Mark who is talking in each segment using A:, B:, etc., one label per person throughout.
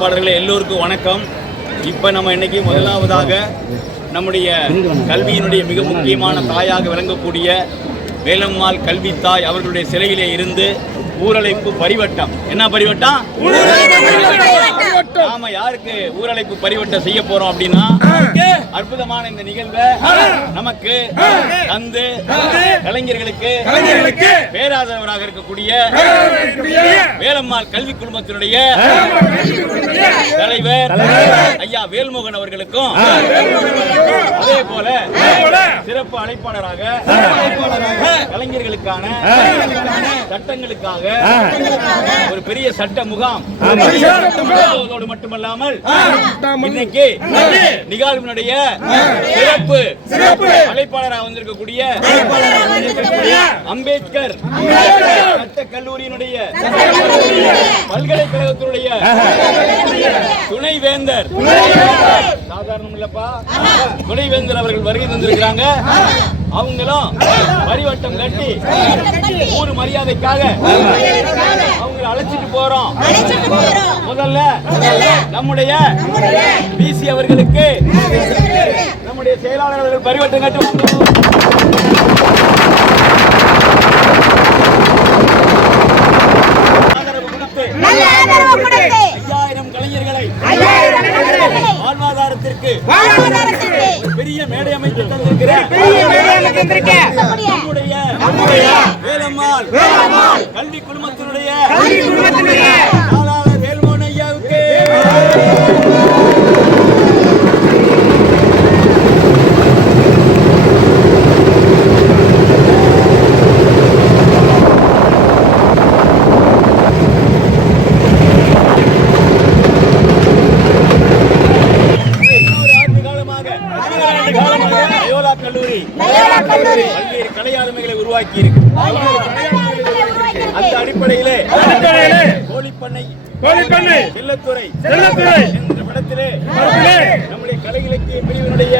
A: பாடல்களை எல்லோருக்கும் வணக்கம். இப்போ நம்ம இன்னைக்கு முதலாவதாக நம்முடைய கல்வியினுடைய மிக முக்கியமான தாயாக விளங்கக்கூடிய வேலம்மாள் கல்வி தாய் அவர்களுடைய சிலையிலே இருந்து ஊரழைப்பு பரிவட்டம். என்ன பரிவட்டம்? நாம யாருக்கு ஊரழைப்பு பரிவட்டம் செய்ய போறோம் அப்படின்னா அற்புதமான இந்த நிகழ்வை நமக்கு தந்து கலைஞர்களுக்கு பேராதரவராக இருக்கக்கூடிய வேலம்மாள் கல்வி குழுமத்தினுடைய தலைவர் ஐயா வேல்மோகன் அவர்களுக்கும் அதே போல சிறப்பு அழைப்பாளராக கலைஞர்களுக்கான சட்டங்களுக்காக ஒரு பெரிய சட்ட முகாம். நடத்துவதோடு மட்டுமல்லாமல் இன்னைக்கு நிகழ்வினுடைய சிறப்பு. அழைப்பாளராக வந்திருக்கக்கூடிய அம்பேத்கர். சட்ட கல்லூரியினுடைய பல்கலைக்கழகத்தினுடைய துணைவேந்தர். சாதாரணம் இல்லப்பா துணைவேந்தர் அவர்கள் வருகை தந்திருக்கிறாங்க. அவங்களும் வரிவட்டம் கட்டி ஊர் மரியாதைக்காக அவங்களை அழைச்சிட்டு போறோம். முதல்ல நம்முடைய பிசி அவர்களுக்கு நம்முடைய செயலாளர்கள் பரிவட்டம் கட்டும் பெரிய மேடை அமைத்து தந்திருக்கிற
B: பெரிய மேடையில் தந்திருக்க
A: நம்முடைய வேலம்மாள் கல்வி குழுமத்தினுடைய வேல்மோகன் ஐயாவுக்கு. காலமாக லயோலா கல்லூரி. பல்வேறு ஆளுமைகளை உருவாக்கி இருக்கு அந்த அடிப்படையிலே கோழிப்பண்ணை
C: கோழிப்பண்ணை,
A: செல்லத்துறை
C: செல்லத்துறை
A: என்ற படத்திலே நம்முடைய கலை இலக்கிய பிரிவினுடைய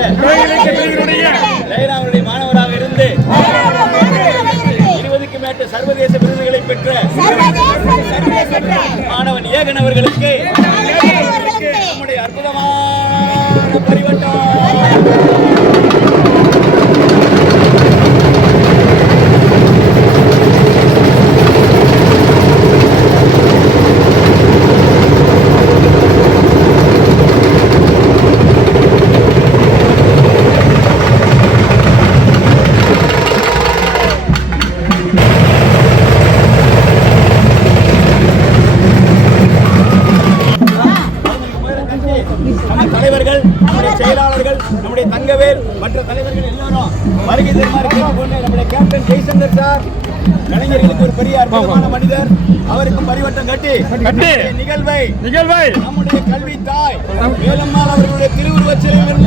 A: பரிவட்டம் மற்ற தலைவர்கள் எல்லாரும் வருகை தருமாறு கேட்டுக்கொண்டு நம்முடைய கேப்டன் ஜெய்சங்கர் சார் கலைஞர்களுக்கு ஒரு பெரிய அற்புதமான மனிதர். அவருக்கும் பரிவட்டம் கட்டி
C: கட்டி.
A: நிகழ்வை
C: நிகழ்வை.
A: நம்முடைய கல்வி தாய் வேலம்மாள் அவர்களுடைய திருவுருவச் சிலையில்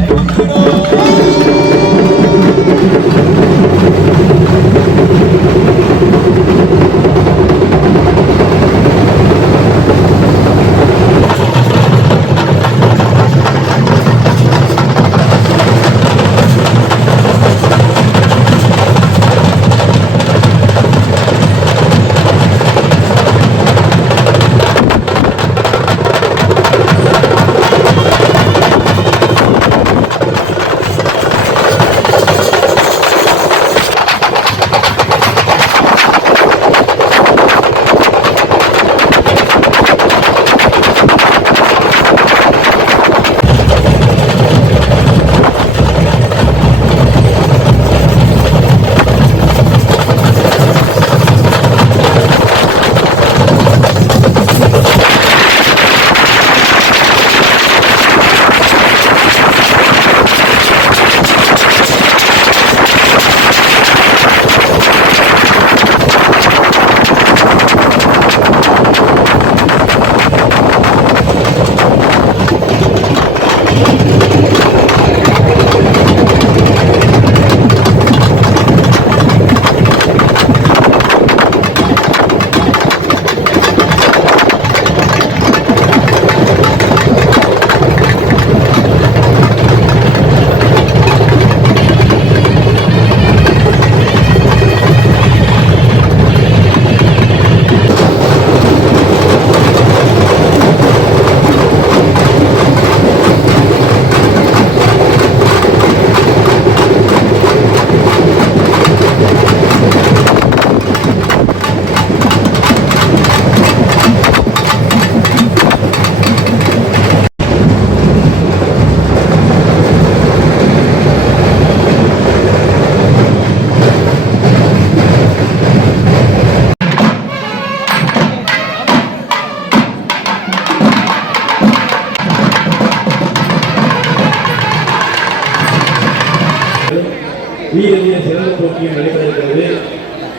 D: போட்டியும் நடைபெற இருக்கிறது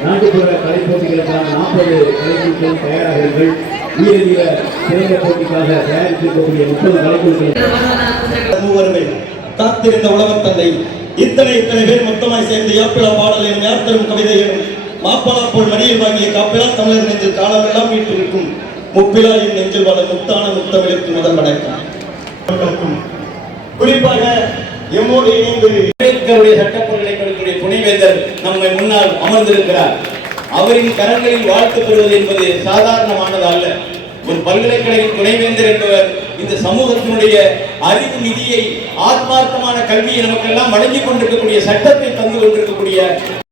D: நாட்டுப்புற கலை போட்டிகளுக்கான நாற்பது கலைக்குழுக்கள் தயாராகிறீர்கள் வீர வீர சிறந்த போட்டிக்காக தயாரித்திருக்கக்கூடிய முப்பது கலைக்குழுக்கள்
E: மூவருமே காத்திருந்த உலகத் தந்தை. இத்தனை இத்தனை பேர் மொத்தமாய் சேர்ந்து யாப்பிளா பாடலையும் யாத்தரும் கவிதைகளும் மாப்பலா போல் மடியில் வாங்கிய காப்பிலா தமிழர் நெஞ்சில் காலமெல்லாம் வீட்டிருக்கும் முப்பிலா என் நெஞ்சில் வாழ முத்தான முத்தமிழுக்கு முதல் வணக்கம். குறிப்பாக எம்மோடு இணைந்து
A: சட்டப்பொருளை துணைவேந்தர் நம்மை முன்னால் அமர்ந்திருக்கிறார். அவரின் கரங்களில் வாழ்த்து பெறுவது என்பது சாதாரணமானது அல்ல. ஒரு பல்கலைக்கழக துணைவேந்தர் என்பவர் இந்த சமூகத்தினுடைய அறிவு நிதியை ஆத்மார்த்தமான கல்வியை நமக்கெல்லாம் வழங்கிக் கொண்டிருக்கக்கூடிய சட்டத்தை தந்து கொண்டிருக்கக்கூடிய